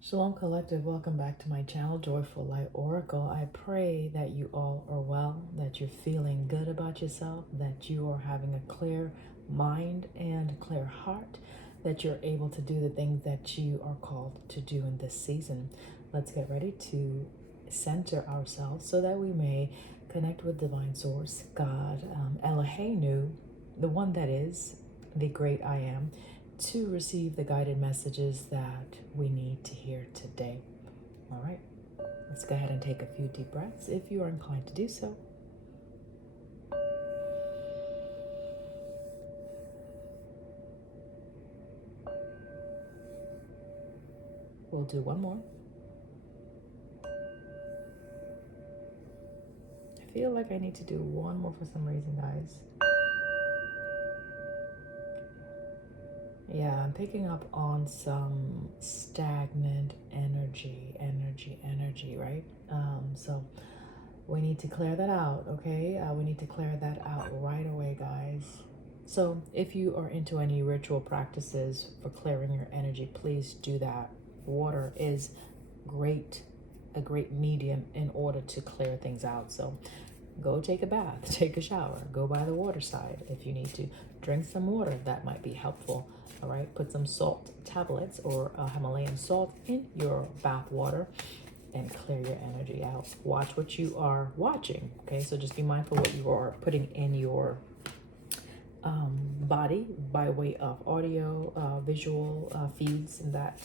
Shalom Collective, welcome back to my channel, Joyful Light Oracle. I pray that you all are well, that you're feeling good about yourself, that you are having a clear mind and clear heart, that you're able to do the things that you are called to do in this season. Let's get ready to center ourselves so that we may connect with Divine Source, God, Eloheinu, the one that is the great I am, to receive the guided messages that we need to hear today. All right, let's go ahead and take a few deep breaths if you are inclined to do so. We'll do one more. I feel like I need to do one more for some reason, guys. Yeah, I'm picking up on some stagnant energy, right? So we need to clear that out, okay? We need to clear that out right away, guys. So if you are into any ritual practices for clearing your energy, please do that. Water is a great medium in order to clear things out. So go take a bath, take a shower, go by the water side if you need to. Drink some water, that might be helpful. All right, put some salt tablets or Himalayan salt in your bath water and clear your energy out. Watch what you are watching, okay? So just be mindful what you are putting in your body by way of audio, visual feeds, and that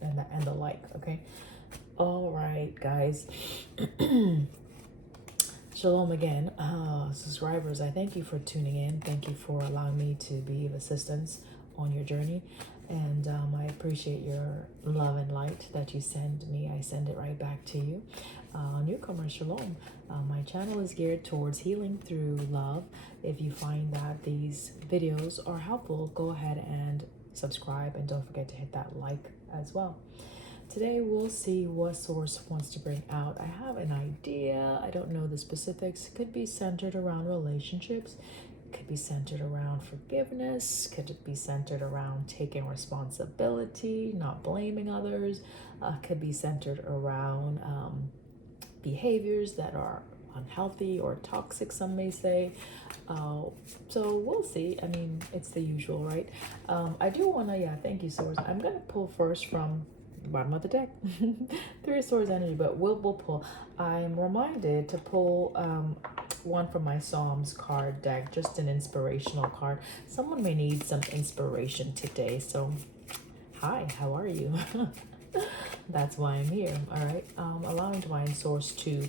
and the like, okay? All right, guys. Shalom again, subscribers. I thank you for tuning in. Thank you for allowing me to be of assistance on your journey. And I appreciate your love and light that you send me. I send it right back to you. Newcomers, shalom. My channel is geared towards healing through love. If you find that these videos are helpful, go ahead and subscribe. And don't forget to hit that like as well. Today we'll see what source wants to bring out. I have an idea. I don't know the specifics. It could be centered around relationships. It could be centered around forgiveness. Could it be centered around taking responsibility, not blaming others? Could be centered around behaviors that are unhealthy or toxic, some may say. So we'll see. I mean, it's the usual, right? I do want to, thank you, source. I'm going to pull first from bottom of the deck. Three of Swords energy, but we'll pull. I'm reminded to pull one from my Psalms card deck, just an inspirational card. Someone may need some inspiration today, so hi, how are you? That's why I'm here. All right, allowing divine source to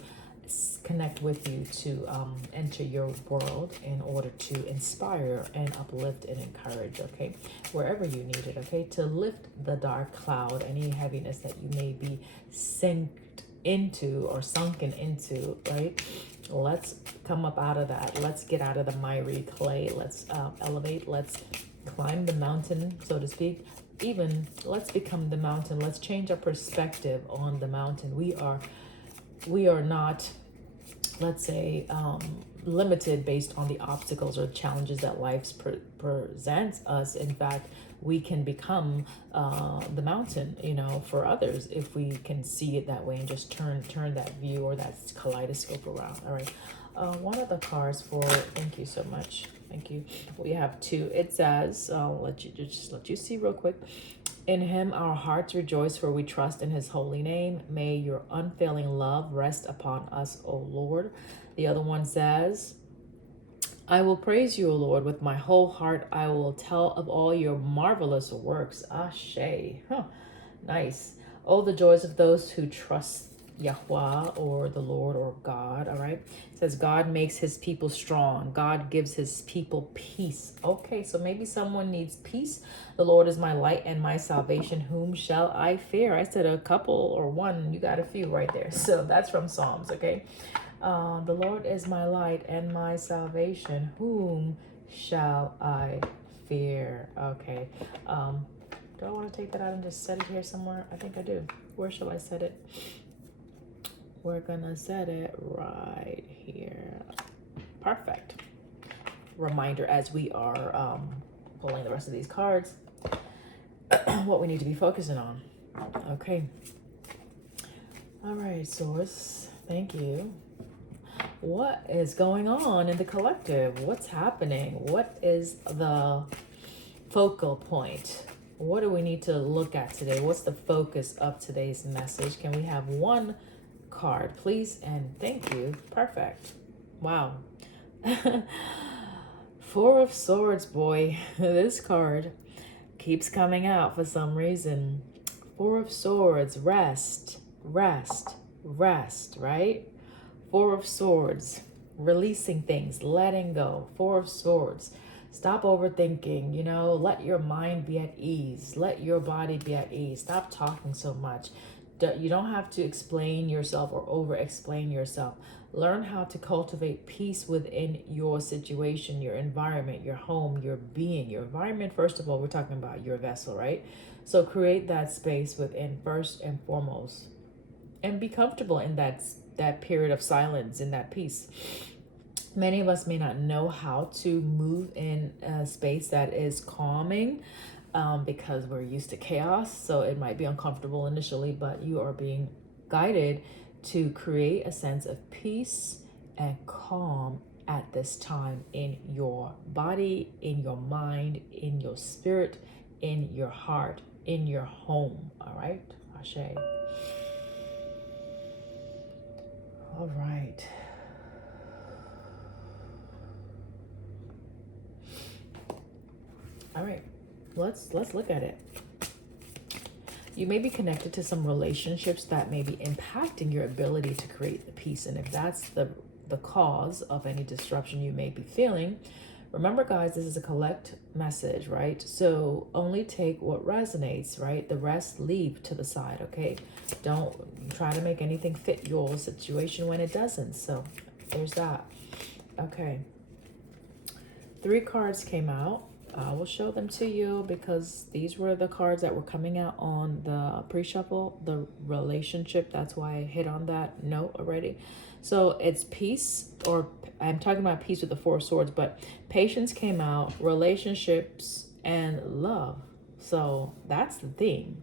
connect with you to enter your world in order to inspire and uplift and encourage, okay, wherever you need it, okay, to lift the dark cloud, any heaviness that you may be synced into or sunken into, right? Let's come up out of that. Let's get out of the miry clay. Let's elevate. Let's climb the mountain, so to speak. Even let's become the mountain. Let's change our perspective on the mountain. We are not, let's say, limited based on the obstacles or challenges that life presents us. In fact, we can become the mountain, for others if we can see it that way and just turn that view or that kaleidoscope around. All right. One of the cards for, thank you so much. Thank you. We have two. It says, I'll let you see real quick. In him our hearts rejoice, for we trust in his holy name. May your unfailing love rest upon us, O Lord. The other one says, I will praise you, O Lord, with my whole heart. I will tell of all your marvelous works. Ashe. Huh. Nice. Oh, the joys of those who trust Yahweh or the Lord or God. All right. It says God makes his people strong. God gives his people peace. Okay, so maybe someone needs peace. The Lord is my light and my salvation. Whom shall I fear? I said a couple or one. You got a few right there. So that's from Psalms. Okay. The Lord is my light and my salvation. Whom shall I fear? Okay. Do I want to take that out and just set it here somewhere? I think I do. Where shall I set it? We're gonna set it right here. Perfect. Reminder as we are pulling the rest of these cards, what we need to be focusing on. Okay. All right, Source. Thank you. What is going on in the collective? What's happening? What is the focal point? What do we need to look at today? What's the focus of today's message? Can we have one card, please? And thank you. Perfect. Wow. Four of Swords, boy. This card keeps coming out for some reason. Four of Swords, rest, rest, rest, right? Four of Swords, releasing things, letting go. Four of Swords, stop overthinking, you know, let your mind be at ease. Let your body be at ease. Stop talking so much. You don't have to explain yourself or over-explain yourself. Learn how to cultivate peace within your situation, your environment, your home, your being. Your environment, first of all, we're talking about your vessel, right? So create that space within first and foremost. And be comfortable in that period of silence, in that peace. Many of us may not know how to move in a space that is calming, because we're used to chaos. So it might be uncomfortable initially, but you are being guided to create a sense of peace and calm at this time in your body, in your mind, in your spirit, in your heart, in your home. All right, Ashe. All right. All right. Let's look at it. You may be connected to some relationships that may be impacting your ability to create the peace. And if that's the cause of any disruption you may be feeling, remember, guys, this is a collect message, right? So only take what resonates, right? The rest leave to the side, okay? Don't try to make anything fit your situation when it doesn't. So there's that. Okay. 3 cards came out. I will show them to you because these were the cards that were coming out on the pre-shuffle, the relationship. That's why I hit on that note already. So it's peace, or I'm talking about peace with the 4 of Swords, but patience came out, relationships, and love. So that's the theme.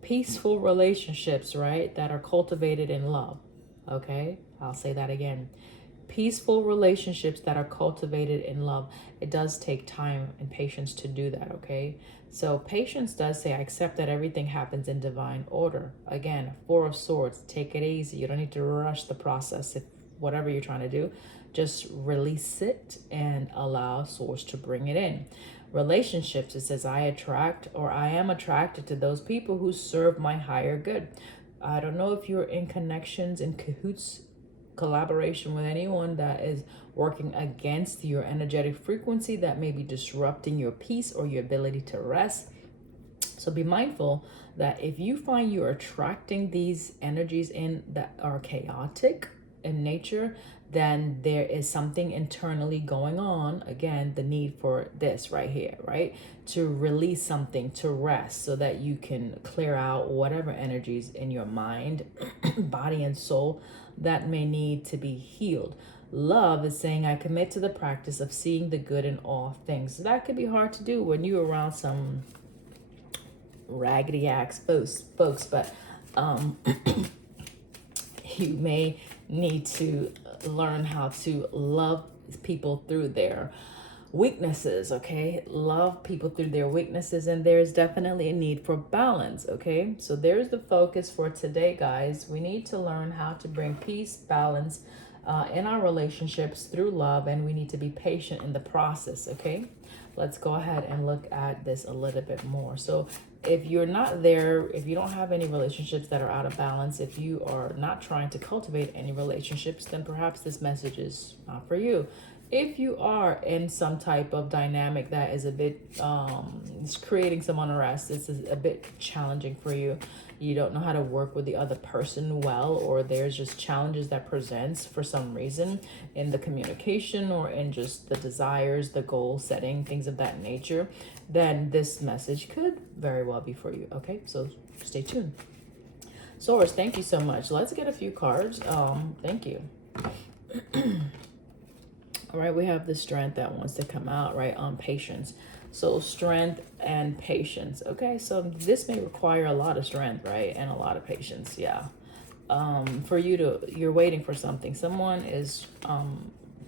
Peaceful relationships, right? That are cultivated in love. Okay? I'll say that again. Peaceful relationships that are cultivated in love. It does take time and patience to do that, okay? So patience does say, I accept that everything happens in divine order. Again, 4 of Swords, take it easy. You don't need to rush the process. If whatever you're trying to do, just release it and allow Source to bring it in. Relationships, it says, I attract, or I am attracted to those people who serve my higher good. I don't know if you're in connections, in cahoots, collaboration with anyone that is working against your energetic frequency, that may be disrupting your peace or your ability to rest. So be mindful that if you find you're attracting these energies in that are chaotic in nature, then there is something internally going on. Again, the need for this right here, right? To release something, to rest, so that you can clear out whatever energies in your mind, body, and soul that may need to be healed. Love is saying, I commit to the practice of seeing the good in all things. So that could be hard to do when you're around some raggedy ass folks, but you may need to learn how to love people through their weaknesses, okay? Love people through their weaknesses, and there's definitely a need for balance, okay? So there's the focus for today, guys. We need to learn how to bring peace, balance in our relationships through love, and we need to be patient in the process, okay? Let's go ahead and look at this a little bit more. So if you're not there, if you don't have any relationships that are out of balance, if you are not trying to cultivate any relationships, then perhaps this message is not for you. If you are in some type of dynamic that is a bit, it's creating some unrest, this is a bit challenging for you. You don't know how to work with the other person well, or there's just challenges that presents for some reason in the communication or in just the desires, the goal setting, things of that nature, then this message could very well be for you. Okay, so stay tuned. Source, thank you so much. Let's get a few cards. Thank you. All right, we have the strength that wants to come out, right, on patience. So strength and patience. Okay, so this may require a lot of strength, right? And a lot of patience, yeah. For you to, you're waiting for something. Someone is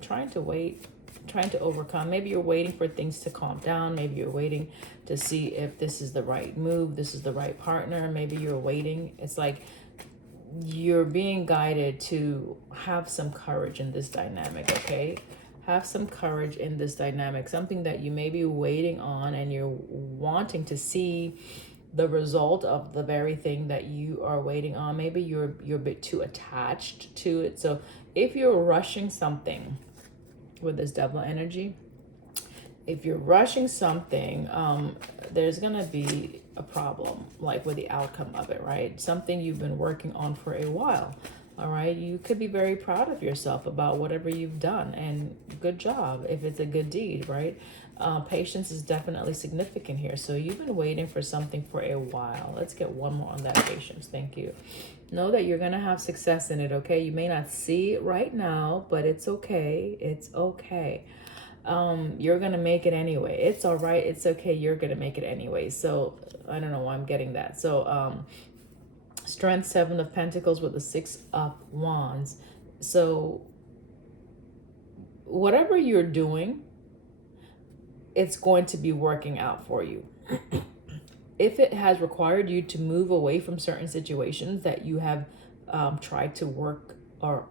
trying to wait, trying to overcome. Maybe you're waiting for things to calm down. Maybe you're waiting to see if this is the right move, this is the right partner. Maybe you're waiting. It's like you're being guided to have some courage in this dynamic, okay? Have some courage in this dynamic, something that you may be waiting on, and you're wanting to see the result of the very thing that you are waiting on. Maybe you're a bit too attached to it. So if you're rushing something with this devil energy, if you're rushing something, there's gonna be a problem, like with the outcome of it, right? Something you've been working on for a while. All right, you could be very proud of yourself about whatever you've done, and good job if it's a good deed, right? Patience is definitely significant here. So you've been waiting for something for a while. Let's get one more on that patience. Thank you. Know that you're going to have success in it, okay? You may not see it right now, but it's okay. It's okay. You're going to make it anyway. It's all right. It's okay. You're going to make it anyway. So I don't know why I'm getting that. So strength, 7 of Pentacles with the 6 of Wands. So whatever you're doing, it's going to be working out for you. If it has required you to move away from certain situations that you have tried to work or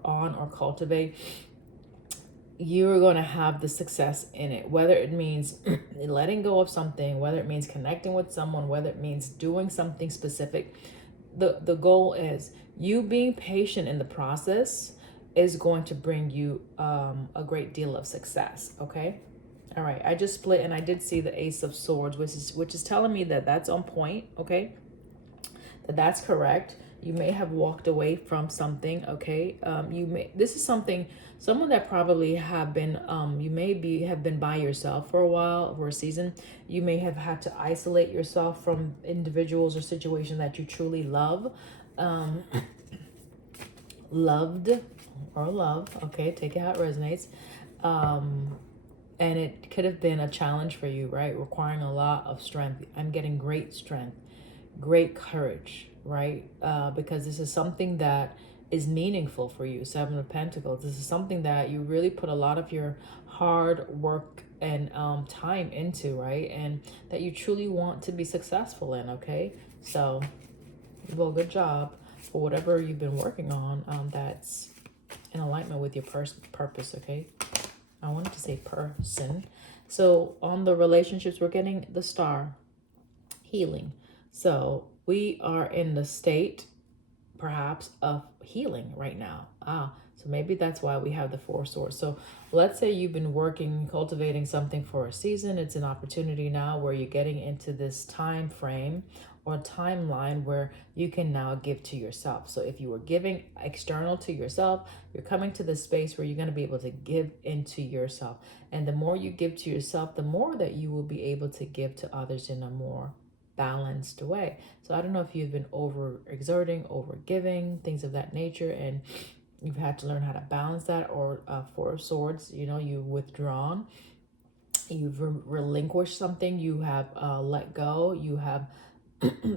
cultivate, you're going to have the success in it, whether it means letting go of something, whether it means connecting with someone, whether it means doing something specific. The goal is you being patient in the process is going to bring you a great deal of success, okay? All right, I just split and I did see the Ace of Swords, which is telling me that that's on point, okay? That's correct. You may have walked away from something, okay? This is someone that probably have been, have been by yourself for a while, for a season. You may have had to isolate yourself from individuals or situations that you truly love, loved or love, okay? Take it how it resonates. And it could have been a challenge for you, right? Requiring a lot of strength. I'm getting great strength, great courage, right? Because this is something that is meaningful for you. 7 of Pentacles. This is something that you really put a lot of your hard work and time into, right? And that you truly want to be successful in, okay? So, well, good job for whatever you've been working on that's in alignment with your purpose, okay? I wanted to say person. So on the relationships, we're getting the star, healing. So we are in the state, perhaps, of healing right now. So maybe that's why we have the 4 swords. So let's say you've been working, cultivating something for a season. It's an opportunity now where you're getting into this time frame or timeline where you can now give to yourself. So if you were giving external to yourself, you're coming to this space where you're going to be able to give into yourself. And the more you give to yourself, the more that you will be able to give to others in a more balanced way. So I don't know if you've been overexerting, overgiving, things of that nature, and you've had to learn how to balance that, or 4 of Swords, you've withdrawn, you've relinquished something, you have let go, you have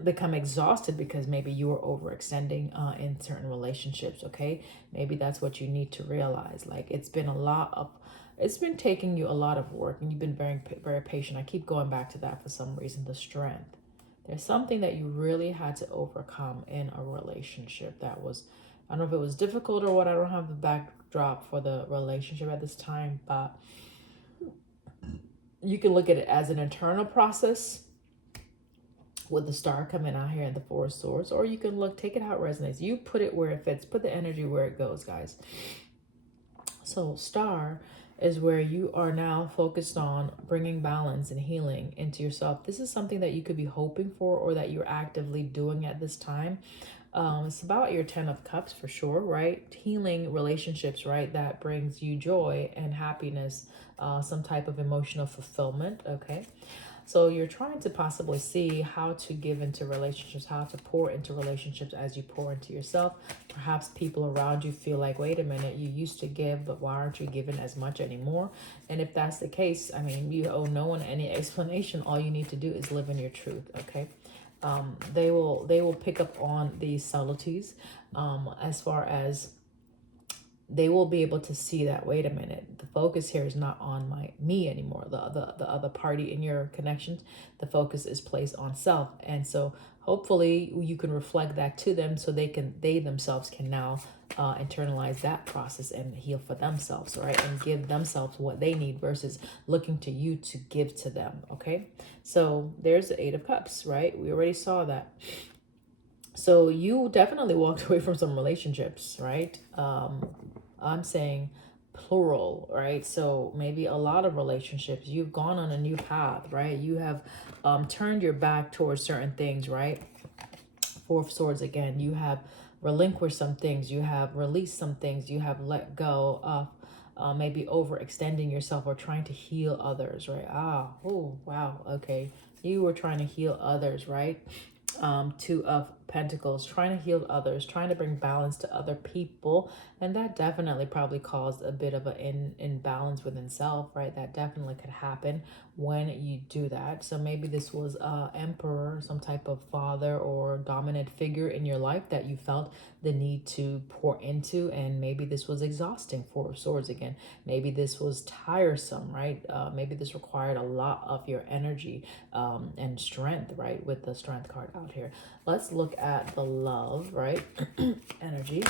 become exhausted because maybe you were overextending in certain relationships, okay? Maybe that's what you need to realize. Like, it's been taking you a lot of work, and you've been very, very patient. I keep going back to that for some reason, the strength. There's something that you really had to overcome in a relationship that was, I don't know if it was difficult or what. I don't have the backdrop for the relationship at this time, but you can look at it as an internal process with the star coming out here in the 4 of Swords, or you can take it how it resonates. You put it where it fits. Put the energy where it goes, guys. So star is where you are now focused on bringing balance and healing into yourself. This is something that you could be hoping for, or that you're actively doing at this time. It's about your 10 of Cups for sure, right? Healing relationships, right? That brings you joy and happiness, some type of emotional fulfillment, okay? So you're trying to possibly see how to give into relationships, how to pour into relationships as you pour into yourself. Perhaps people around you feel like, wait a minute, you used to give, but why aren't you giving as much anymore? And if that's the case, I mean, you owe no one any explanation. All you need to do is live in your truth, okay? They will pick up on these subtleties, as far as they will be able to see that, wait a minute, the focus here is not on me anymore, the other party in your connections. The focus is placed on self. And so hopefully you can reflect that to them, so they themselves can now internalize that process and heal for themselves, right? And give themselves what they need versus looking to you to give to them. Okay, so there's the Eight of Cups, right? We already saw that. So you definitely walked away from some relationships, right? I'm saying plural, right? So maybe a lot of relationships. You've gone on a new path, right? You have turned your back towards certain things, right? Four of Swords again. You have relinquished some things. You have released some things. You have let go of maybe overextending yourself or trying to heal others, right? Oh, wow. Okay. You were trying to heal others, right? Two of Pentacles, trying to heal others, trying to bring balance to other people. And that definitely probably caused a bit of an imbalance within self, right? That definitely could happen when you do that. So maybe this was emperor, some type of father or dominant figure in your life that you felt the need to pour into. And maybe this was exhausting. Four of Swords again. Maybe this was tiresome, right? Maybe this required a lot of your energy and strength, right? With the Strength card out here. Let's look at the love, right? Energy.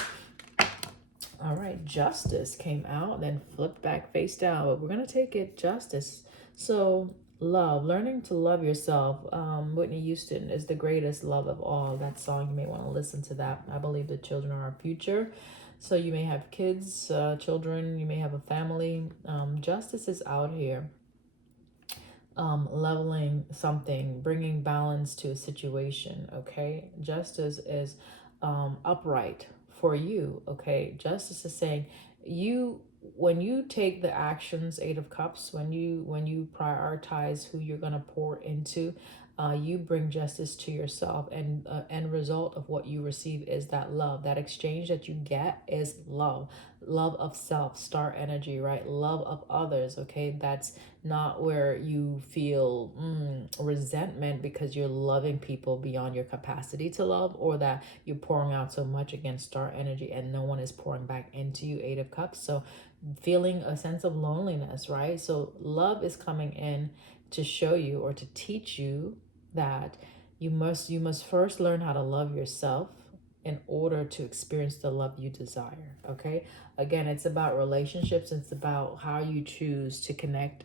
All right, Justice came out, then flipped back face down, but we're going to take it. Justice. So love, learning to love yourself. Whitney Houston is the greatest love of all. That song, you may want to listen to that. I believe the children are our future. So you may have kids, children, you may have a family. Justice is out here. Leveling something, bringing balance to a situation, okay? Justice is upright for you, okay? Justice is saying when you take the actions, Eight of Cups, when you prioritize who you're going to pour into, you bring justice to yourself, and end result of what you receive is that love. That exchange that you get is love. Love of self, star energy, right? Love of others, okay? That's not where you feel resentment because you're loving people beyond your capacity to love, or that you're pouring out so much against star energy and no one is pouring back into you, Eight of Cups. So feeling a sense of loneliness, right? So love is coming in to show you or to teach you that you must first learn how to love yourself in order to experience the love you desire. Okay, again, it's about relationships. It's about how you choose to connect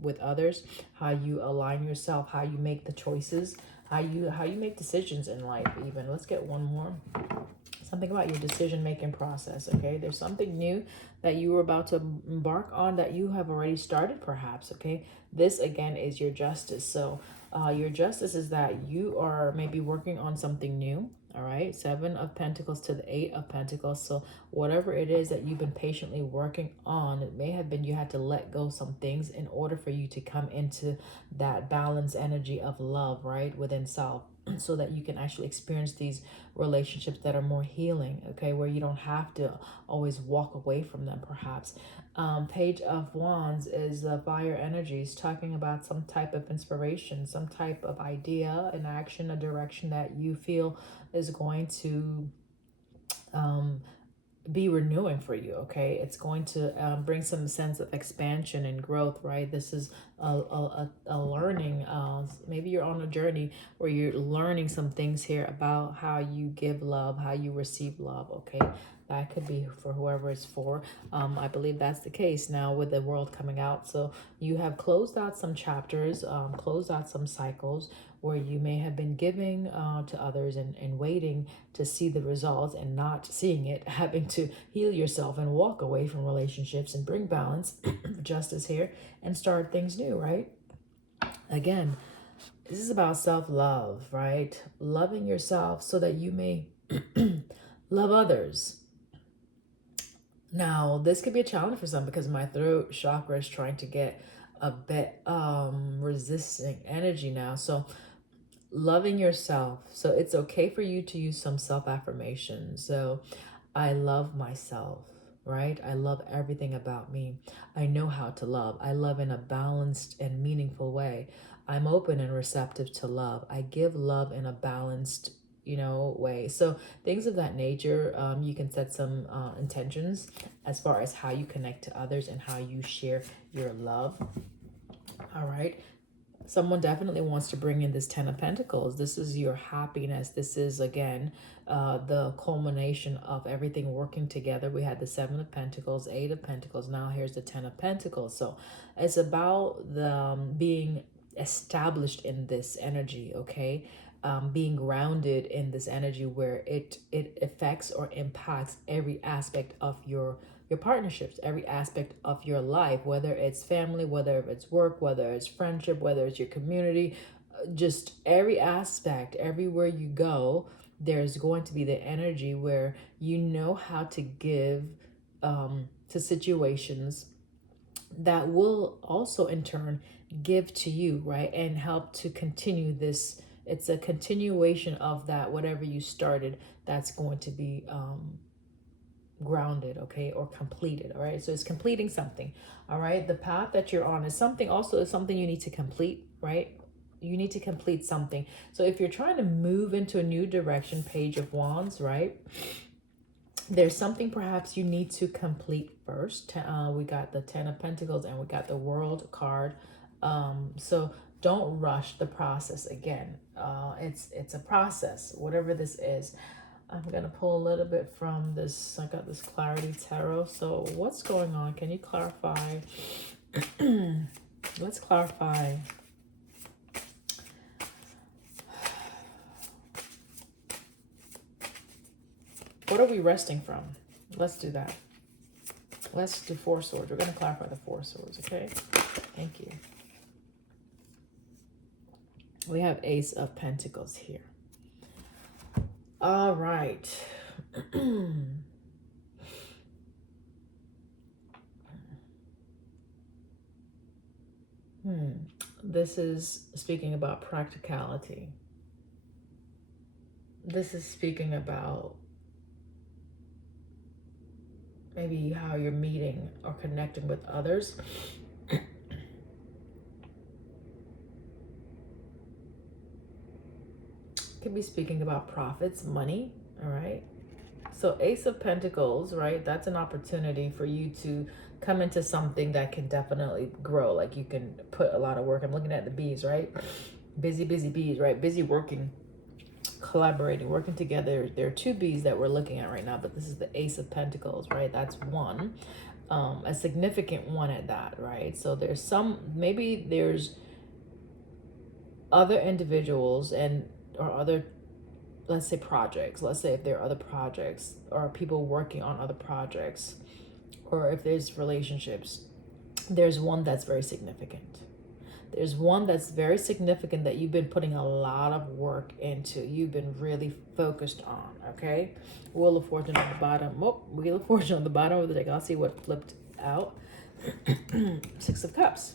with others, how you align yourself, how you make the choices, how you make decisions in life. Even let's get one more. Something about your decision-making process, okay? There's something new that you were about to embark on that you have already started, perhaps, okay? This, again, is your justice. So your justice is that you are maybe working on something new, all right? Seven of Pentacles to the Eight of Pentacles. So whatever it is that you've been patiently working on, it may have been you had to let go some things in order for you to come into that balanced energy of love, right, within self, so that you can actually experience these relationships that are more healing, okay, where you don't have to always walk away from them, perhaps. Page of Wands is fire energies, talking about some type of inspiration, some type of idea, an action, a direction that you feel is going to be renewing for you, okay? It's going to bring some sense of expansion and growth, right? This is a learning. Maybe you're on a journey where you're learning some things here about how you give love, how you receive love, okay? That could be for whoever it's for. I believe that's the case now with the world coming out. So you have closed out some chapters, closed out some cycles where you may have been giving to others and waiting to see the results and not seeing it, having to heal yourself and walk away from relationships and bring balance, justice here, and start things new, right? Again, this is about self-love, right? Loving yourself so that you may love others. Now, this could be a challenge for some because my throat chakra is trying to get a bit resisting energy now. So loving yourself. So it's okay for you to use some self affirmations. So I love myself, right? I love everything about me. I know how to love. I love in a balanced and meaningful way. I'm open and receptive to love. I give love in a balanced, way. So things of that nature, you can set some intentions as far as how you connect to others and how you share your love. All right. Someone definitely wants to bring in this Ten of Pentacles. This is your happiness. This is, again, the culmination of everything working together. We had the Seven of Pentacles, Eight of Pentacles. Now here's the Ten of Pentacles. So it's about the being established in this energy, okay? Being grounded in this energy where it affects or impacts every aspect of your partnerships, every aspect of your life, whether it's family, whether it's work, whether it's friendship, whether it's your community, just every aspect, everywhere you go, there's going to be the energy where you know how to give to situations that will also in turn give to you, right? And help to continue this. It's a continuation of that, whatever you started, that's going to be grounded, okay, or completed. All right, so it's completing something. All right, the path that you're on is something you need to complete, right? You need to complete something. So if you're trying to move into a new direction, Page of Wands, right, there's something perhaps you need to complete first. We got the Ten of Pentacles and we got the World card. So don't rush the process. Again, it's a process, whatever this is. I'm going to pull a little bit from this. I got this Clarity Tarot. So what's going on? Can you clarify? Let's clarify. What are we resting from? Let's do that. Let's do Four Swords. We're going to clarify the Four Swords, okay? Thank you. We have Ace of Pentacles here. All right. This is speaking about practicality. This is speaking about maybe how you're meeting or connecting with others. Could be speaking about profits, money, all right? So Ace of Pentacles, right? That's an opportunity for you to come into something that can definitely grow. Like you can put a lot of work. I'm looking at the bees, right? Busy, busy bees, right? Busy working, collaborating, working together. There are two bees that we're looking at right now, but this is the Ace of Pentacles, right? That's one, a significant one at that, right? So there's maybe there's other individuals or other, let's say projects. Let's say if there are other projects or people working on other projects, or if there's relationships, there's one that's very significant. There's one that's very significant that you've been putting a lot of work into. You've been really focused on, okay? Wheel of Fortune on the bottom. Oh, Wheel of Fortune on the bottom of the deck. I'll see what flipped out. Six of Cups.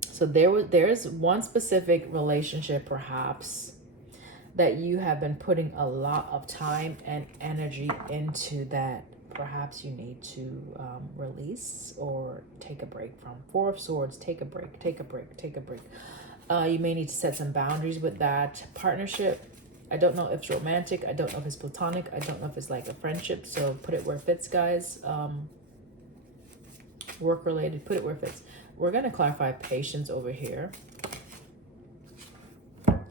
So there's one specific relationship perhaps that you have been putting a lot of time and energy into that perhaps you need to release or take a break from. Four of Swords, take a break, take a break, take a break. You may need to set some boundaries with that partnership. I don't know if it's romantic. I don't know if it's platonic. I don't know if it's like a friendship. So put it where it fits, guys. Work related, put it where it fits. We're going to clarify patience over here.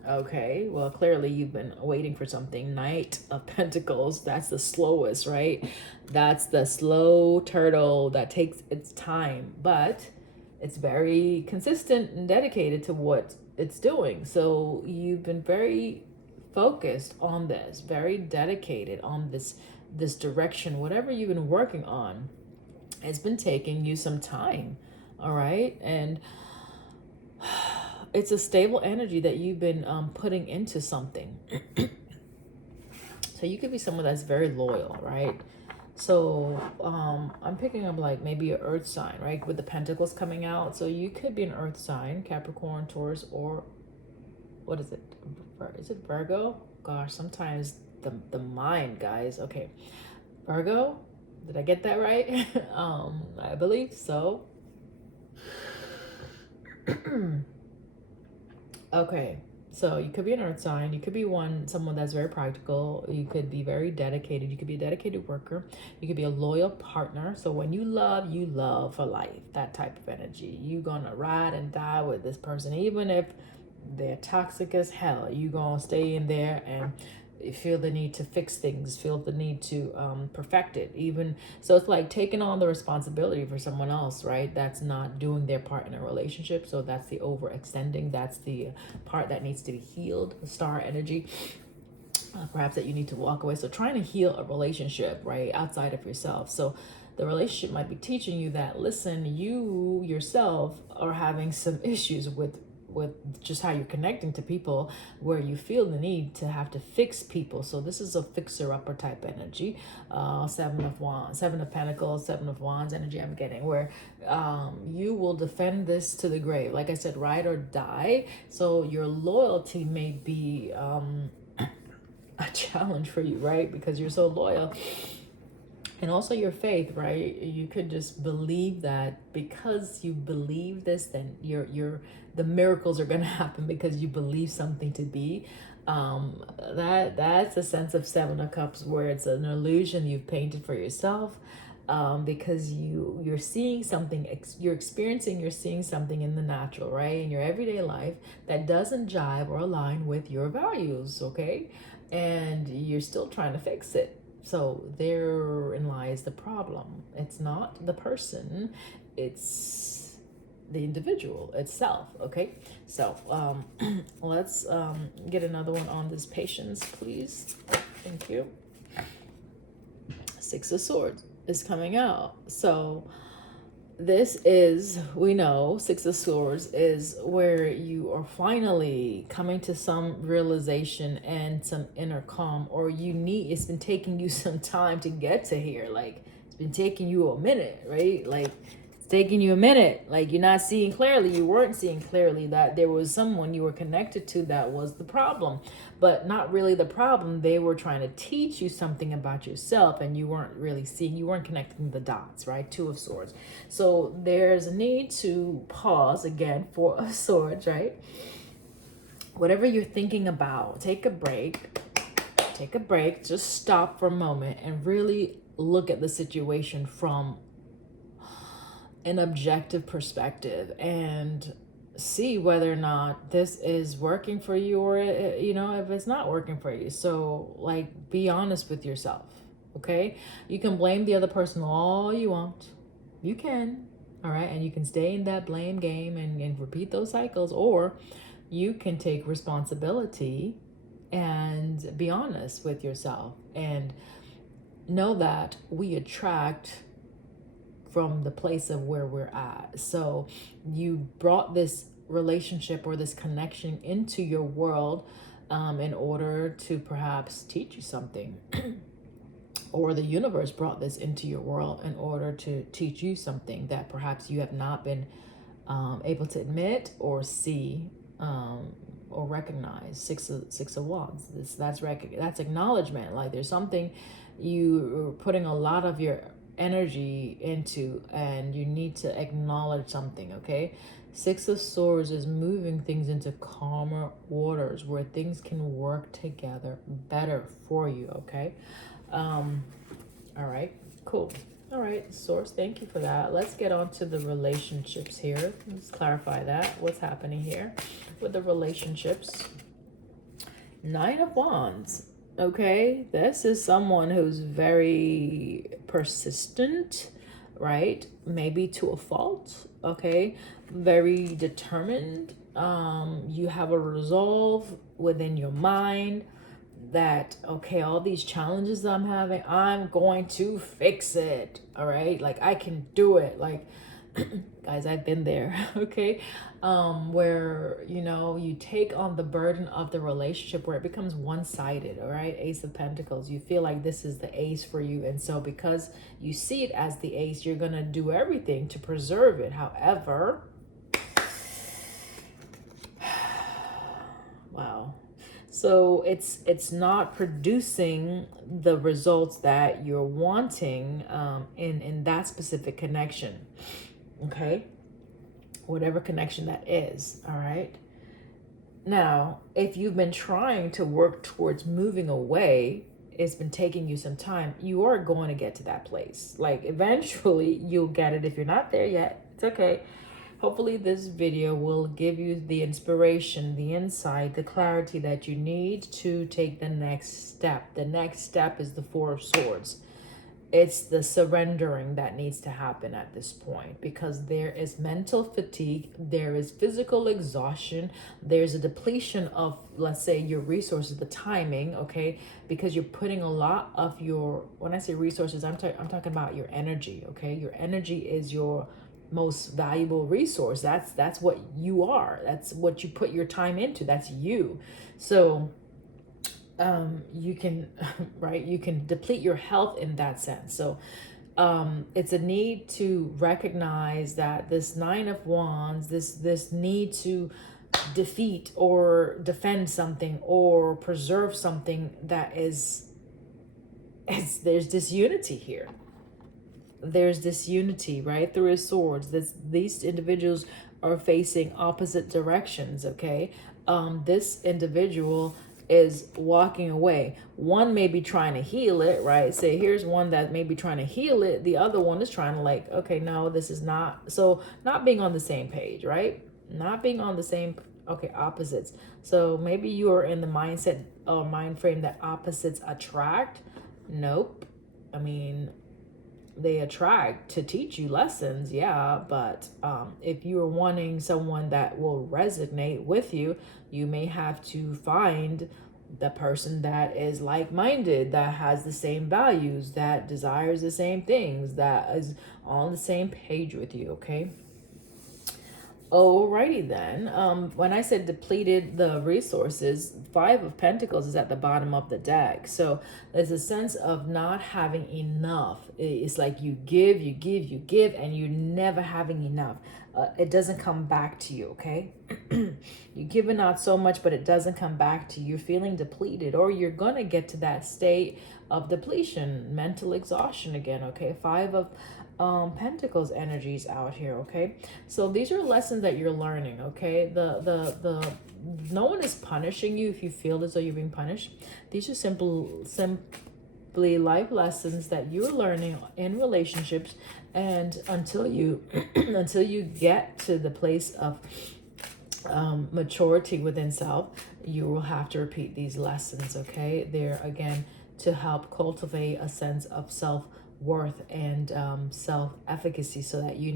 Okay, well, clearly you've been waiting for something. Knight of Pentacles, that's the slowest, right? That's the slow turtle that takes its time, but it's very consistent and dedicated to what it's doing. So you've been very focused on this, very dedicated on this direction. Whatever you've been working on, it's been taking you some time, all right? And it's a stable energy that you've been putting into something. So you could be someone that's very loyal, right? So I'm picking up like maybe an earth sign, right? With the pentacles coming out. So you could be an earth sign, Capricorn, Taurus, or what is it? Is it Virgo? Gosh, sometimes the mind, guys. Okay. Virgo? Did I get that right? I believe so. Okay. So you could be an earth sign. You could be someone that's very practical. You could be very dedicated. You could be a dedicated worker. You could be a loyal partner. So when you love for life. That type of energy. You gonna ride and die with this person, even if they're toxic as hell. You gonna stay in there and feel the need to fix things, feel the need to perfect it. Even so, it's like taking on the responsibility for someone else, right? That's not doing their part in a relationship. So that's the overextending. That's the part that needs to be healed. Star energy. Perhaps that you need to walk away. So trying to heal a relationship, right, outside of yourself. So the relationship might be teaching you that, listen, you yourself are having some issues with just how you're connecting to people, where you feel the need to have to fix people. So this is a fixer-upper type energy. Seven of Pentacles, Seven of Wands energy I'm getting, where you will defend this to the grave. Like I said, ride or die. So your loyalty may be a challenge for you, right? Because you're so loyal. And also your faith, right? You could just believe that because you believe this, then the miracles are going to happen because you believe something to be. That's a sense of Seven of Cups, where it's an illusion you've painted for yourself. Because you're seeing something, you're seeing something in the natural, right, in your everyday life, that doesn't jive or align with your values, okay? And you're still trying to fix it. So therein lies the problem. It's not the person, it's the individual itself, okay? So let's get another one on this patience, please. Thank you. Six of Swords is coming out. So this is, we know, Six of Swords is where you are finally coming to some realization and some inner calm, or it's been taking you some time to get to here. Like, it's been taking you a minute, right? Like, it's taking you a minute. Like, you're not seeing clearly. You weren't seeing clearly that there was someone you were connected to that was the problem, but not really the problem. They were trying to teach you something about yourself, and you weren't really seeing, you weren't connecting the dots, right? Two of Swords. So there's a need to pause again, Four of Swords, right? Whatever you're thinking about, take a break, just stop for a moment and really look at the situation from an objective perspective and see whether or not this is working for you, or if it's not working for you. So like, be honest with yourself, okay? You can blame the other person all you want. You can, all right? And you can stay in that blame game and repeat those cycles, or you can take responsibility and be honest with yourself and know that we attract from the place of where we're at. So you brought this relationship or this connection into your world in order to perhaps teach you something. Or the universe brought this into your world in order to teach you something that perhaps you have not been able to admit or see or recognize. Six of Wands. That's acknowledgement. Like, there's something you're putting a lot of your energy into, and you need to acknowledge something, okay? Six of Swords is moving things into calmer waters where things can work together better for you, okay? All right, cool. All right, Source, thank you for that. Let's get on to the relationships here. Let's clarify that. What's happening here with the relationships? Nine of Wands. Okay, this is someone who's very persistent, right? Maybe to a fault, okay? Very determined. You have a resolve within your mind that, okay, all these challenges that I'm having, I'm going to fix it, all right? Like, I can do it. Like, Guys, I've been there. Okay. Where, you take on the burden of the relationship where it becomes one-sided. All right. Ace of Pentacles. You feel like this is the ace for you. And so because you see it as the ace, you're going to do everything to preserve it. However, wow. So it's not producing the results that you're wanting in that specific connection. Okay. Whatever connection that is. All right. Now, if you've been trying to work towards moving away, it's been taking you some time, you are going to get to that place. Like eventually you'll get it. If you're not there yet, it's okay. Hopefully this video will give you the inspiration, the insight, the clarity that you need to take the next step. The next step is the Four of Swords. It's the surrendering that needs to happen at this point, because there is mental fatigue, there is physical exhaustion, there's a depletion of, let's say, your resources, the timing, okay? Because you're putting a lot of your, when I say resources, I'm talking about your energy, okay? Your energy is your most valuable resource. That's what you are. That's what you put your time into. That's you. So you can right, you can deplete your health in that sense. So it's a need to recognize that this Nine of Wands, this need to defeat or defend something or preserve something that there's disunity here. There's disunity, right? Through his swords. These individuals are facing opposite directions, okay? This individual is walking away. One may be trying to heal it, right? Say here's one that may be trying to heal it. The other one is trying to like, okay, no, this is not. So not being on the same page, right? Not being on the same, okay, opposites. So maybe you are in the mindset or mind frame that opposites attract. Nope. I mean, they attract to teach you lessons, yeah, but if you are wanting someone that will resonate with you, you may have to find the person that is like-minded, that has the same values, that desires the same things, that is on the same page with you, okay? Alrighty then. When I said depleted the resources, Five of Pentacles is at the bottom of the deck. So there's a sense of not having enough. It's like you give, and you're never having enough. It doesn't come back to you, okay? You're giving out so much, but it doesn't come back to you. You're feeling depleted, or you're going to get to that state of depletion, mental exhaustion again, okay? Five of Pentacles energies out here, okay? So these are lessons that you're learning, okay? No one is punishing you if you feel as though you're being punished. These are simply life lessons that you're learning in relationships, and until you until you get to the place of maturity within self, you will have to repeat these lessons, okay? They're again to help cultivate a sense of self-worth and self-efficacy, so that you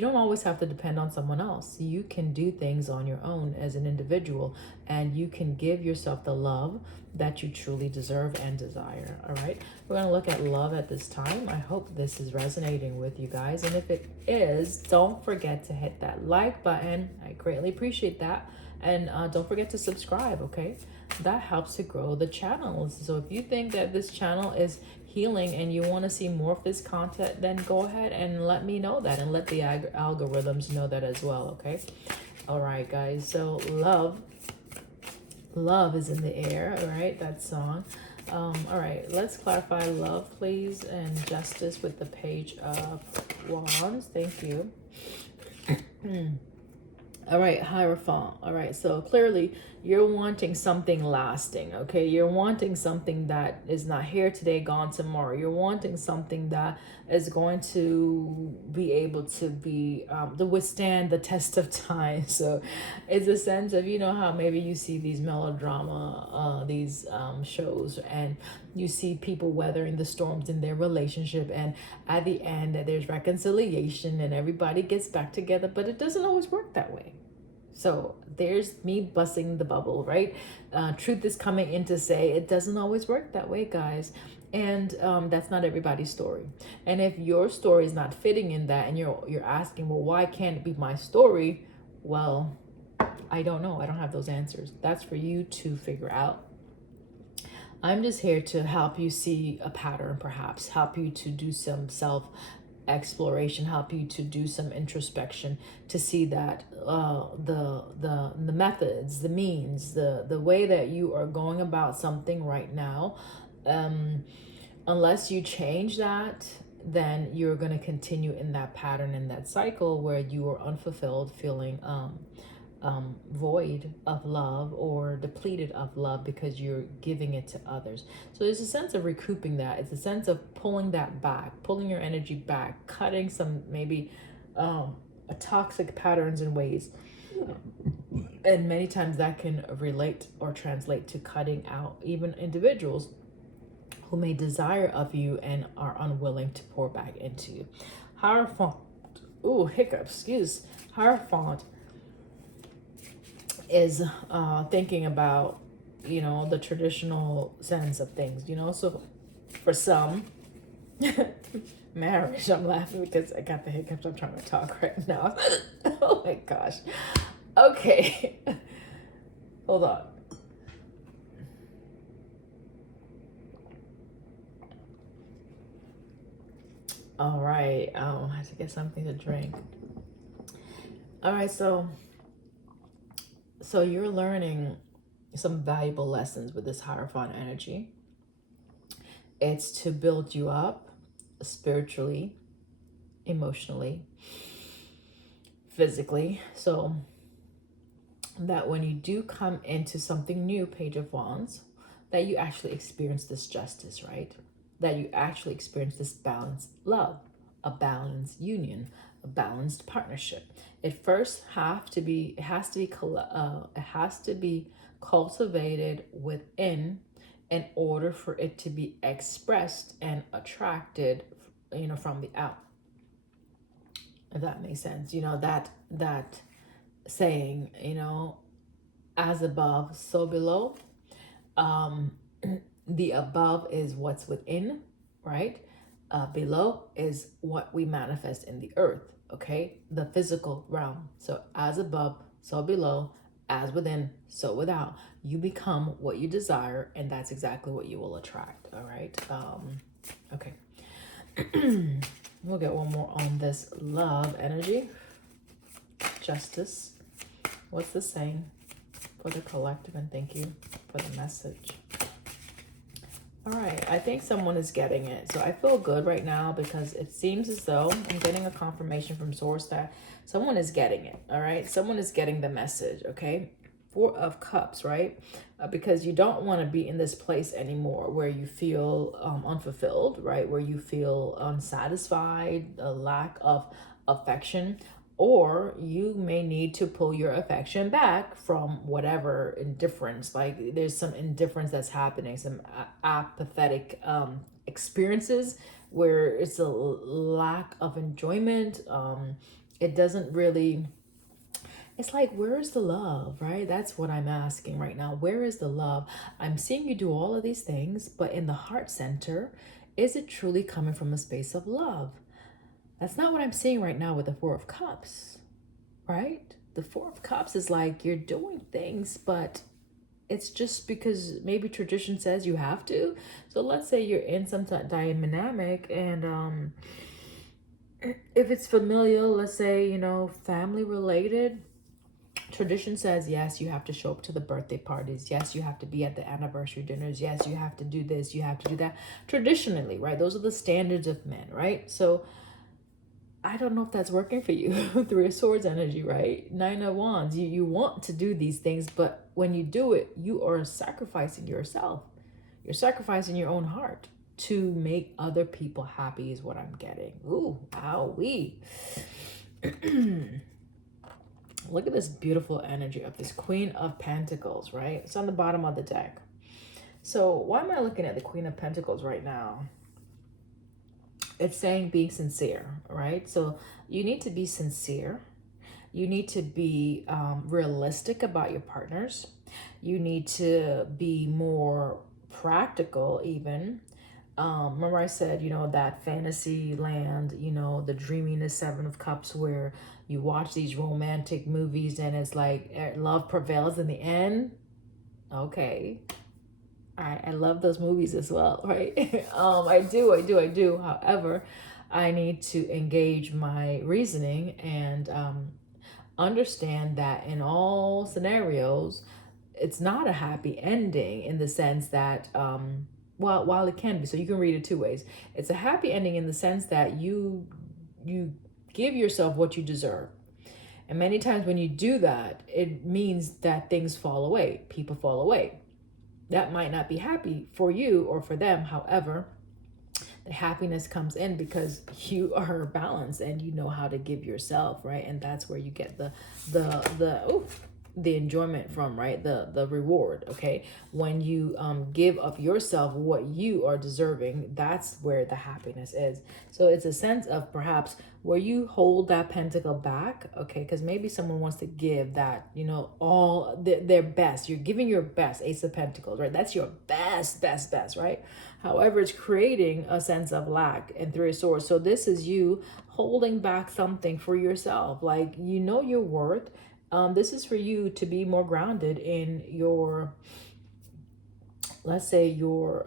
don't always have to depend on someone else. You can do things on your own as an individual, and you can give yourself the love that you truly deserve and desire. All right, we're going to look at love at this time. I hope this is resonating with you guys, and if it is, don't forget to hit that like button. I greatly appreciate that. And don't forget to subscribe, okay? That helps to grow the channel. So if you think that this channel is healing and you want to see more of this content, then go ahead and let me know that, and let the algorithms know that as well, okay? All right, guys. So love is in the air, all right? That song. All right, let's clarify love, please, and justice with the Page of Wands. Thank you. All right, Hierophant. All right, so clearly you're wanting something lasting, okay? You're wanting something that is not here today, gone tomorrow. You're wanting something that is going to be able to be, to withstand the test of time. So it's a sense of, how maybe you see these melodrama, these shows, and you see people weathering the storms in their relationship, and at the end there's reconciliation and everybody gets back together, but it doesn't always work that way. So there's me busting the bubble, right? Truth is coming in to say it doesn't always work that way, guys. And that's not everybody's story. And if your story is not fitting in that, and you're asking, well, why can't it be my story? Well, I don't know. I don't have those answers. That's for you to figure out. I'm just here to help you see a pattern, perhaps help you to do some self exploration, help you to do some introspection, to see that the methods, the means, the way that you are going about something right now, unless you change that, then you're going to continue in that pattern, in that cycle where you are unfulfilled, feeling void of love or depleted of love because you're giving it to others. So there's a sense of recouping that. It's a sense of pulling that back, pulling your energy back, cutting some maybe toxic patterns and ways. And many times that can relate or translate to cutting out even individuals who may desire of you and are unwilling to pour back into you. Hierophant, ooh, hiccups, excuse. Hierophant is thinking about, the traditional sense of things, so for some, marriage, I'm laughing because I got the hiccups. I'm trying to talk right now. Oh my gosh. Okay. Hold on. All right. I have to get something to drink. All right. So you're learning some valuable lessons with this Hierophant energy. It's to build you up spiritually, emotionally, physically, so that when you do come into something new, Page of Wands, that you actually experience this justice, right? That you actually experience this balanced love, a balanced union, a balanced partnership. It first has to be cultivated within in order for it to be expressed and attracted, from the out. If that makes sense, that saying, as above, so below. The above is what's within, right? Below is what we manifest in the earth, okay? The physical realm. So as above, so below, as within, so without. You become what you desire, and that's exactly what you will attract, all right? Okay. We'll get one more on this love energy. Justice. What's the saying for the collective? And thank you for the message. All right, I think someone is getting it. So I feel good right now because it seems as though I'm getting a confirmation from Source that someone is getting it, all right? Someone is getting the message, okay? Four of Cups, right? Because you don't want to be in this place anymore where you feel unfulfilled, right? Where you feel unsatisfied, a lack of affection, or you may need to pull your affection back from whatever indifference. Like there's some indifference that's happening, some apathetic experiences where it's a lack of enjoyment. It doesn't really, it's like, where is the love, right? That's what I'm asking right now. Where is the love? I'm seeing you do all of these things, but in the heart center, is it truly coming from a space of love? That's not what I'm seeing right now with the Four of Cups, right? The Four of Cups is like you're doing things, but it's just because maybe tradition says you have to. So let's say you're in some dynamic, and if it's familial, let's say, family related, tradition says, yes, you have to show up to the birthday parties. Yes, you have to be at the anniversary dinners. Yes, you have to do this. You have to do that. Traditionally, right? Those are the standards of men, right? So I don't know if that's working for you. Three of Swords energy, right? Nine of Wands. You want to do these things, but when you do it, you are sacrificing yourself. You're sacrificing your own heart to make other people happy is what I'm getting. Ooh, owie. Look at this beautiful energy of this Queen of Pentacles, right? It's on the bottom of the deck. So why am I looking at the Queen of Pentacles right now? It's saying being sincere, right? So you need to be sincere. You need to be realistic about your partners. You need to be more practical even. Remember I said, that fantasy land, the dreaminess, Seven of Cups, where you watch these romantic movies and it's like love prevails in the end. Okay. I love those movies as well, right? I do. However, I need to engage my reasoning and understand that in all scenarios, it's not a happy ending in the sense that, while it can be, so you can read it two ways. It's a happy ending in the sense that you give yourself what you deserve. And many times when you do that, it means that things fall away, people fall away. That might not be happy for you or for them. However, the happiness comes in because you are balanced and you know how to give yourself, right? And that's where you get the enjoyment from, right? The reward, okay? When you give of yourself what you are deserving, that's where the happiness is. So it's a sense of perhaps where you hold that pentacle back, okay? Because maybe someone wants to give that, all their best. You're giving your best, Ace of Pentacles, right? That's your best, right? However, it's creating a sense of lack and Three of Swords. So this is you holding back something for yourself. Like, your worth. This is for you to be more grounded in your, let's say, your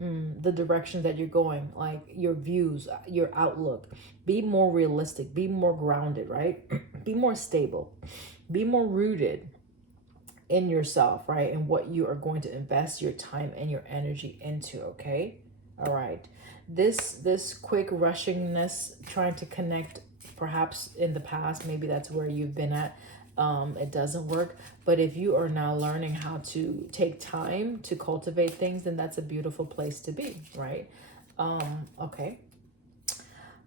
the direction that you're going, like your views, your outlook. Be more realistic, be more grounded, right? Be more stable, be more rooted in yourself, right? And what you are going to invest your time and your energy into, okay? All right. This quick rushingness, trying to connect, perhaps in the past, maybe that's where you've been at. It doesn't work. But if you are now learning how to take time to cultivate things, then that's a beautiful place to be, right? Okay.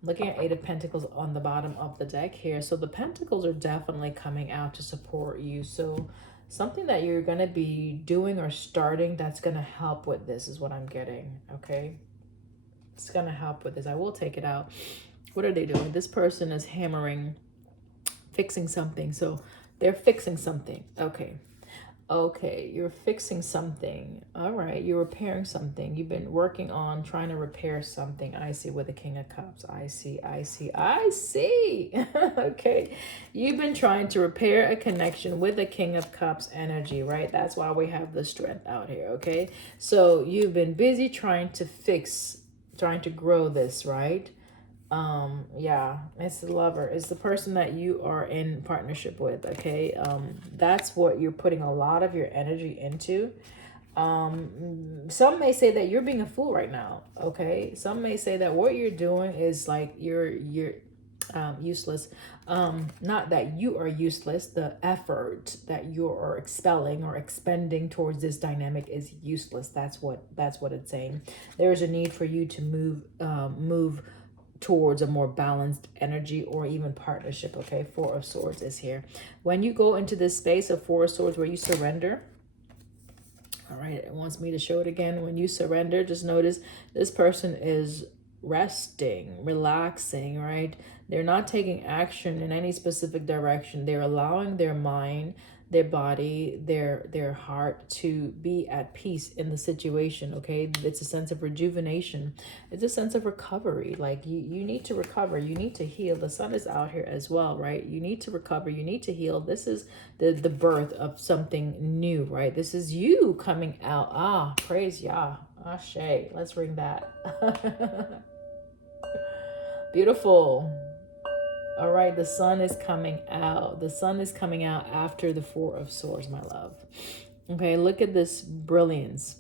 Looking at Eight of Pentacles on the bottom of the deck here. So the Pentacles are definitely coming out to support you. So something that you're going to be doing or starting that's going to help with this is what I'm getting, okay? It's going to help with this. I will take it out. What are they doing? This person is hammering, fixing something. So they're fixing something. Okay, you're fixing something. All right, you're repairing something. You've been working on trying to repair something. I see with the King of Cups. I see. Okay, you've been trying to repair a connection with the King of Cups energy, right? That's why we have the strength out here, okay? So you've been busy trying to grow this, right? Yeah, it's the lover. It's the person that you are in partnership with, okay? That's what you're putting a lot of your energy into. Some may say that you're being a fool right now, okay? Some may say that what you're doing is like you're useless. Not that you are useless. The effort that you're expelling or expending towards this dynamic is useless. That's what it's saying. There's a need for you to move towards a more balanced energy or even partnership, okay? Four of Swords is here. When you go into this space of Four of Swords where you surrender, all right, it wants me to show it again. When you surrender, just notice this person is resting, relaxing, right? They're not taking action in any specific direction. They're allowing their mind, their body, their heart to be at peace in the situation, okay? It's a sense of rejuvenation. It's a sense of recovery. Like you need to recover. You need to heal. The sun is out here as well, right? You need to recover. You need to heal. This is the birth of something new, right? This is you coming out. Ah, praise Yah. Ashe. Let's ring that. Beautiful. All right, the sun is coming out. The sun is coming out after the Four of Swords, my love. Okay, look at this brilliance.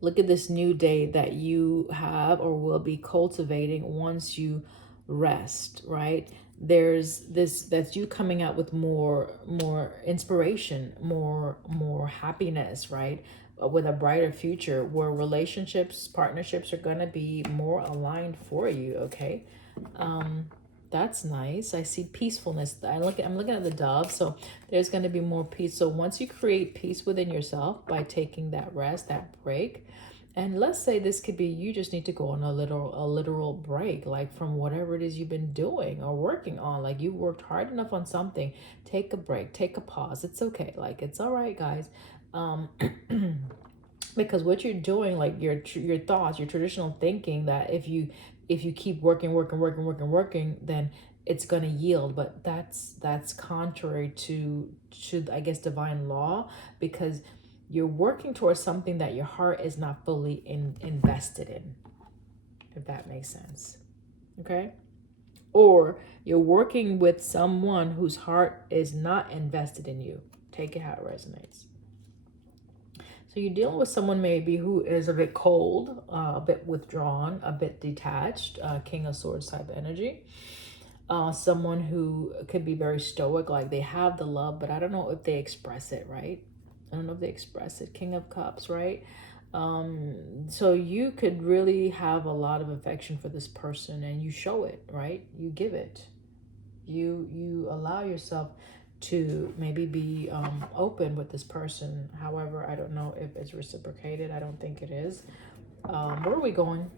Look at this new day that you have or will be cultivating once you rest, right? There's this, that's you coming out with more inspiration, more happiness, right? With a brighter future where relationships, partnerships are going to be more aligned for you, okay? That's nice. I see peacefulness. I'm looking at the dove, so there's going to be more peace. So once you create peace within yourself by taking that rest, that break, And let's say this could be you just need to go on a literal break, like from whatever it is you've been doing or working on. Like you worked hard enough on something. Take a break, take a pause. It's okay. Like it's all right, guys. Because what you're doing, like your thoughts, your traditional thinking, that if you keep working, then it's going to yield. But that's contrary to I guess divine law, because you're working towards something that your heart is not fully invested in, if that makes sense. Okay? Or you're working with someone whose heart is not invested in you. Take it how it resonates. So you're dealing with someone maybe who is a bit cold, a bit withdrawn, a bit detached, King of Swords type energy. Someone who could be very stoic, like they have the love, but I don't know if they express it, right? I don't know if they express it. King of Cups, right? So you could really have a lot of affection for this person, and you show it, right? You give it. You allow yourself to maybe be open with this person. However, I don't know if it's reciprocated. I don't think it is. Where are we going?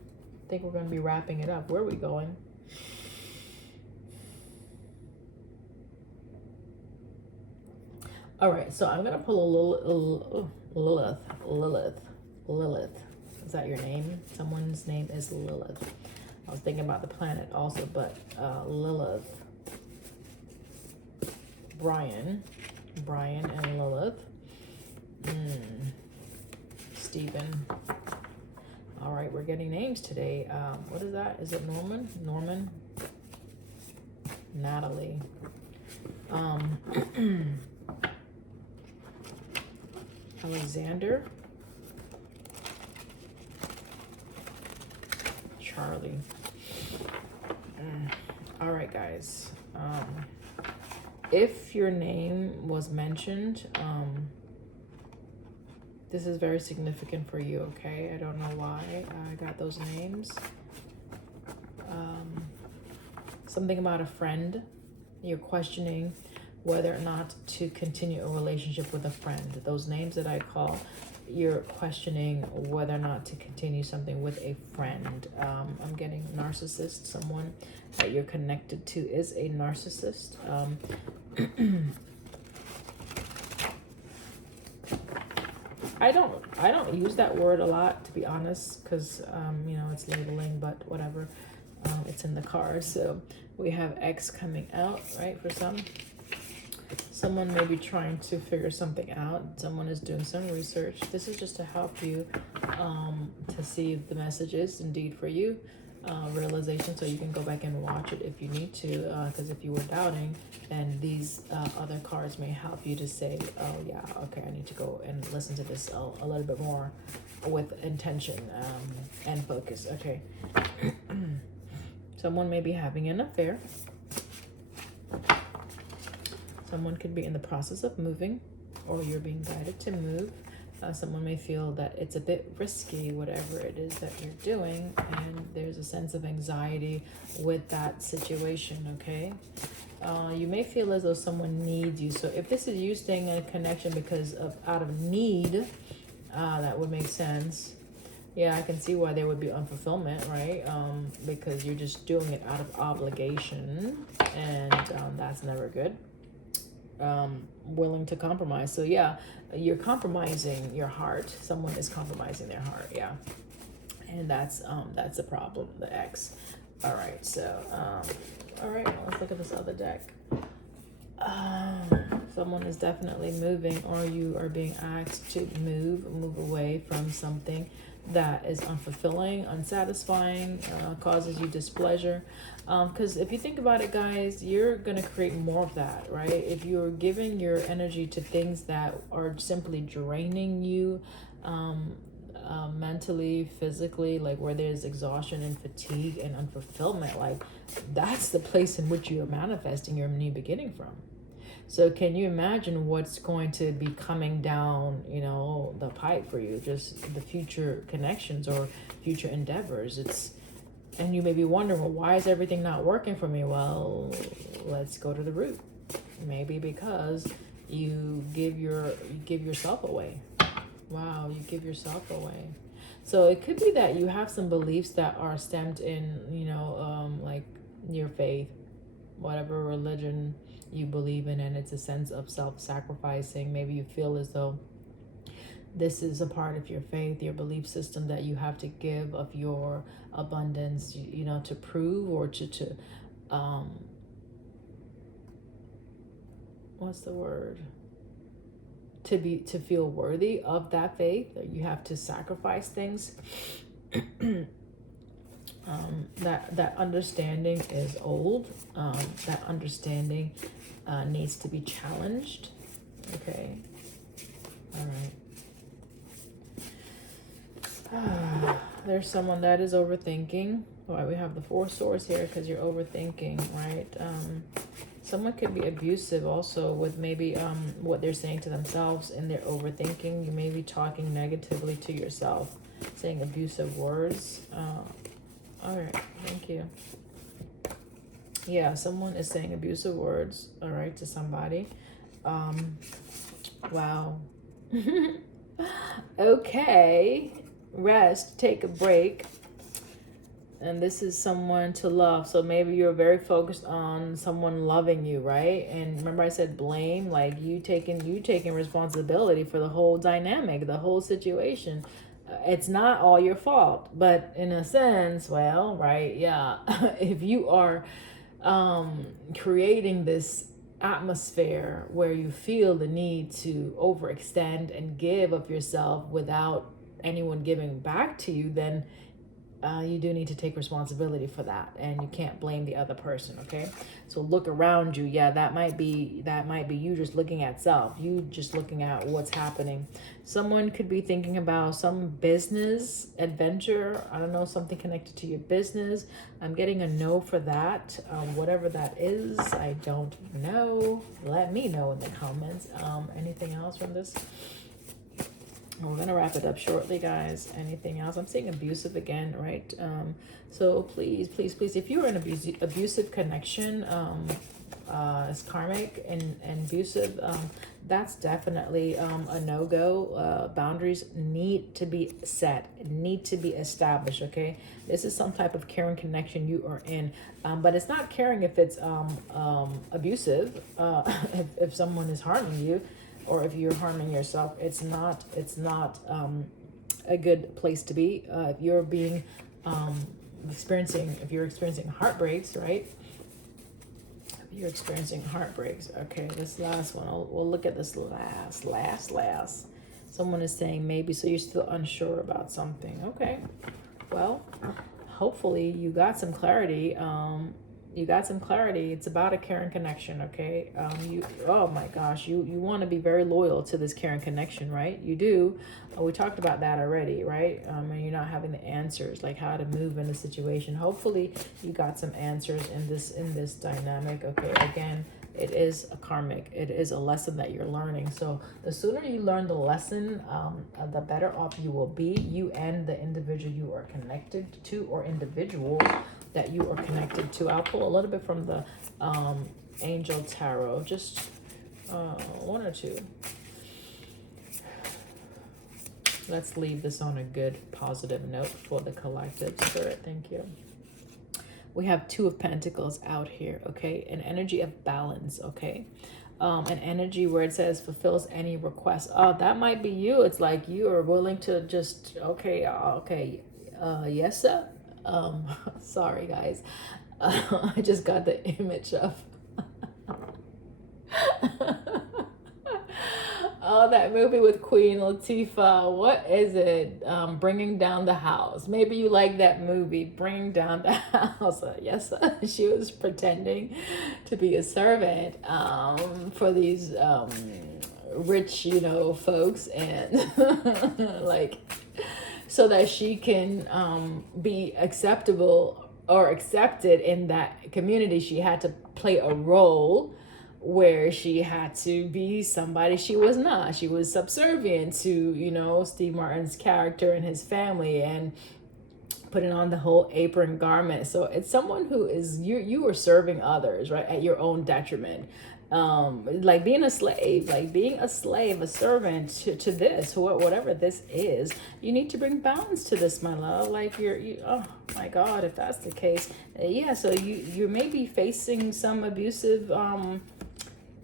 I think we're going to be wrapping it up. Where are we going? All right, so I'm going to pull a Lilith. Is that your name? Someone's name is Lilith. I was thinking about the planet also, but Lilith. Brian and Lilith. Stephen. All right, we're getting names today. What is that? Is it Norman? Natalie. Alexander. Charlie. All right, guys. If your name was mentioned, this is very significant for you, okay? I don't know why I got those names. Something about a friend. You're questioning whether or not to continue a relationship with a friend. Those names that I call, you're questioning whether or not to continue something with a friend. I'm getting narcissist. Someone that you're connected to is a narcissist. I don't use that word a lot, to be honest, because you know, it's labeling, but whatever. It's in the cards. So we have X coming out, right? For someone may be trying to figure something out. Someone is doing some research. This is just to help you to see if the message is indeed for you. Realization, so you can go back and watch it if you need to, because if you were doubting, then these other cards may help you to say, oh yeah, okay, I need to go and listen to this a little bit more with intention and focus. Okay. Someone may be having an affair. Someone could be in the process of moving, or you're being guided to move. Someone may feel that it's a bit risky, whatever it is that you're doing, and there's a sense of anxiety with that situation, okay? You may feel as though someone needs you. So if this is you staying in a connection because of out of need, that would make sense. Yeah, I can see why there would be unfulfillment, right? Because you're just doing it out of obligation, and that's never good. Willing to compromise. So yeah, you're compromising your heart. Someone is compromising their heart. Yeah. And that's a problem, the X. All right. So, all right, let's look at this other deck. Someone is definitely moving, or you are being asked to move away from something that is unfulfilling, unsatisfying, causes you displeasure. Because if you think about it, guys, you're going to create more of that, right? If you're giving your energy to things that are simply draining you, mentally, physically, like where there's exhaustion and fatigue and unfulfillment, like that's the place in which you're manifesting your new beginning from. So can you imagine what's going to be coming down, you know, the pipe for you, just the future connections or future endeavors? And you may be wondering, well, why is everything not working for me? Well, let's go to the root. Maybe because you give yourself away. Wow, you give yourself away. So it could be that you have some beliefs that are stemmed in, like your faith, whatever religion you believe in, and it's a sense of self-sacrificing. Maybe you feel as though this is a part of your faith, your belief system, that you have to give of your abundance, to prove or to what's the word? To feel worthy of that faith, you have to sacrifice things. That understanding is old. That understanding needs to be challenged. Okay. All right. There's someone that is overthinking. Why we have the Four Swords here? Because you're overthinking, right? Someone could be abusive also with maybe what they're saying to themselves in their overthinking. You may be talking negatively to yourself, saying abusive words. All right, thank you. Yeah, someone is saying abusive words, all right, to somebody. Wow. Okay, rest, take a break. And this is someone to love. So maybe you're very focused on someone loving you, right? And remember I said blame, like you taking responsibility for the whole dynamic, the whole situation. It's not all your fault, but in a sense, well, right, yeah. If you are creating this atmosphere where you feel the need to overextend and give of yourself without anyone giving back to you, then you do need to take responsibility for that, and you can't blame the other person. Okay, so look around you. Yeah, that might be you just looking at self, you just looking at what's happening. Someone could be thinking about some business adventure, I don't know, something connected to your business. I'm getting a no for that. Whatever that is, I don't know. Let me know in the comments. Anything else from this? We're going to wrap it up shortly, guys. Anything else? I'm seeing abusive again, right? So please, please, please, if you're in an abusive connection, it's karmic and abusive, that's definitely a no-go. Boundaries need to be set, need to be established, okay? This is some type of caring connection you are in. But it's not caring if it's abusive, if someone is harming you, or if you're harming yourself. It's not a good place to be. If you're being if you're experiencing heartbreaks, right? If you're experiencing heartbreaks, okay, this last one, we'll look at this last. Someone is saying maybe, so you're still unsure about something. Okay, well, hopefully you got some clarity. It's about a caring connection, okay? Oh my gosh, you want to be very loyal to this caring connection, right? You do. We talked about that already, right? And you're not having the answers, like how to move in a situation. Hopefully you got some answers in this dynamic, okay? Again, it is a karmic. It is a lesson that you're learning. So the sooner you learn the lesson, the better off you will be, you and the individual you are connected to, or individuals that you are connected to. I'll pull a little bit from the Angel Tarot, just one or two. Let's leave this on a good, positive note for the collective. Spirit, thank you. We have Two of Pentacles out here, okay? An energy of balance, okay? An energy where it says fulfills any request. Oh, that might be you. It's like you are willing to just, okay, yes, sir. Sorry, guys. I just got the image of oh, that movie with Queen Latifah. What is it? Bringing Down the House. Maybe you like that movie, Bringing Down the House. Yes, she was pretending to be a servant for these rich, folks, and like, so that she can be acceptable or accepted in that community. She had to play a role where she had to be somebody she was not. She was subservient to, Steve Martin's character and his family, and putting on the whole apron garment. So it's someone who is, you are serving others, right, at your own detriment. Like being a slave, a servant to this, whatever this is. You need to bring balance to this, my love. Like oh my God, if that's the case, yeah. So you may be facing some abusive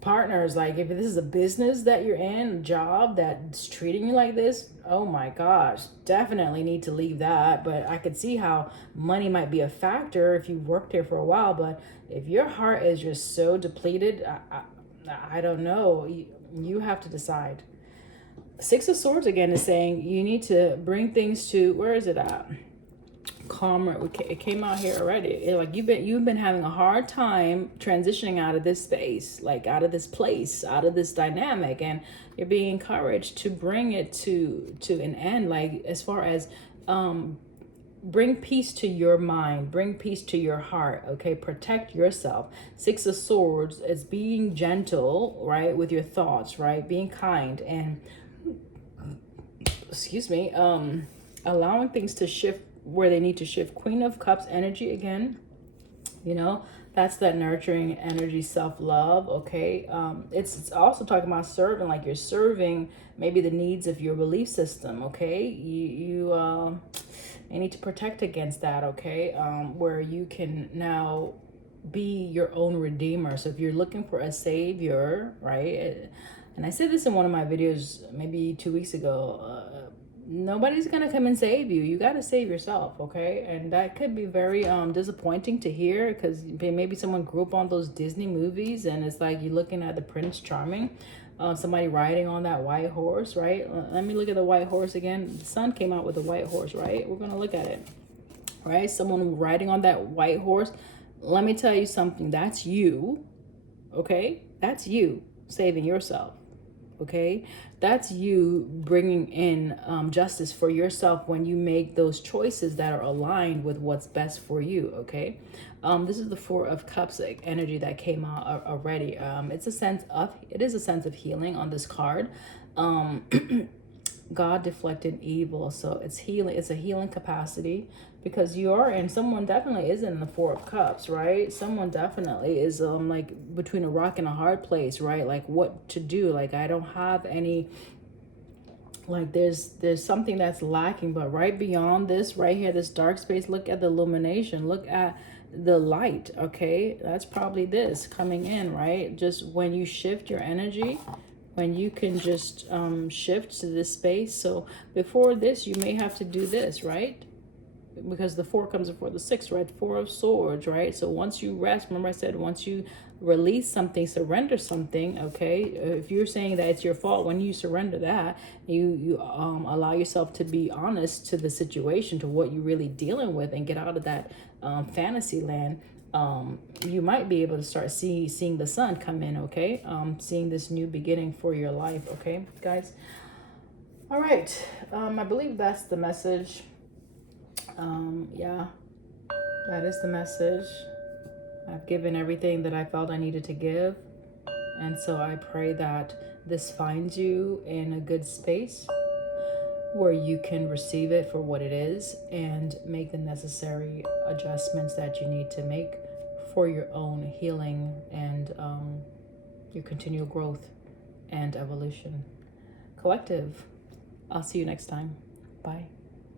partners. Like if this is a business that you're in, a job that's treating you like this, oh my gosh, definitely need to leave that. But I could see how money might be a factor if you worked here for a while. But if your heart is just so depleted, I don't know. You have to decide. Six of Swords again is saying you need to bring things to, where is it at? Calmer. It came out here already. Like you've been having a hard time transitioning out of this space, like out of this place, out of this dynamic, and you're being encouraged to bring it to an end. Like as far as bring peace to your mind, bring peace to your heart. Okay, protect yourself. Six of Swords is being gentle, right, with your thoughts, right, being kind, and excuse me, allowing things to shift where they need to shift. Queen of Cups energy again, you know, that's that nurturing energy, self-love. Okay, it's also talking about serving, like you're serving maybe the needs of your belief system. Okay, you need to protect against that. Okay, where you can now be your own redeemer. So if you're looking for a savior, right, and I said this in one of my videos maybe 2 weeks ago, nobody's gonna come and save you. You gotta save yourself, okay? And that could be very disappointing to hear, because maybe someone grew up on those Disney movies, and it's like you're looking at the Prince Charming, somebody riding on that white horse, right? Let me look at the white horse again. The sun came out with the white horse, right? We're gonna look at it, right? Someone riding on that white horse. Let me tell you something. That's you, okay? That's you saving yourself. Okay, that's you bringing in justice for yourself when you make those choices that are aligned with what's best for you. Okay, this is the Four of Cups energy that came out already. It is a sense of healing on this card. God deflected evil, so it's healing. It's a healing capacity, because you are, and someone definitely is in the Four of Cups, right? Someone definitely is like between a rock and a hard place, right? Like what to do. Like I don't have any, like there's something that's lacking, but right beyond this, right here, this dark space, look at the illumination, look at the light. Okay, that's probably this coming in, right? Just when you shift your energy, when you can just shift to this space. So before this, you may have to do this, right? Because the four comes before the six, right? Four of Swords, right? So once you rest, remember I said once you release something, surrender something, okay? If you're saying that it's your fault, when you surrender that, you allow yourself to be honest to the situation, to what you're really dealing with, and get out of that fantasy land. You might be able to start seeing the sun come in, okay? Seeing this new beginning for your life, okay, guys? All right. I believe that's the message. Yeah, that is the message. I've given everything that I felt I needed to give. And so I pray that this finds you in a good space where you can receive it for what it is and make the necessary adjustments that you need to make for your own healing and your continual growth and evolution. Collective, I'll see you next time. Bye.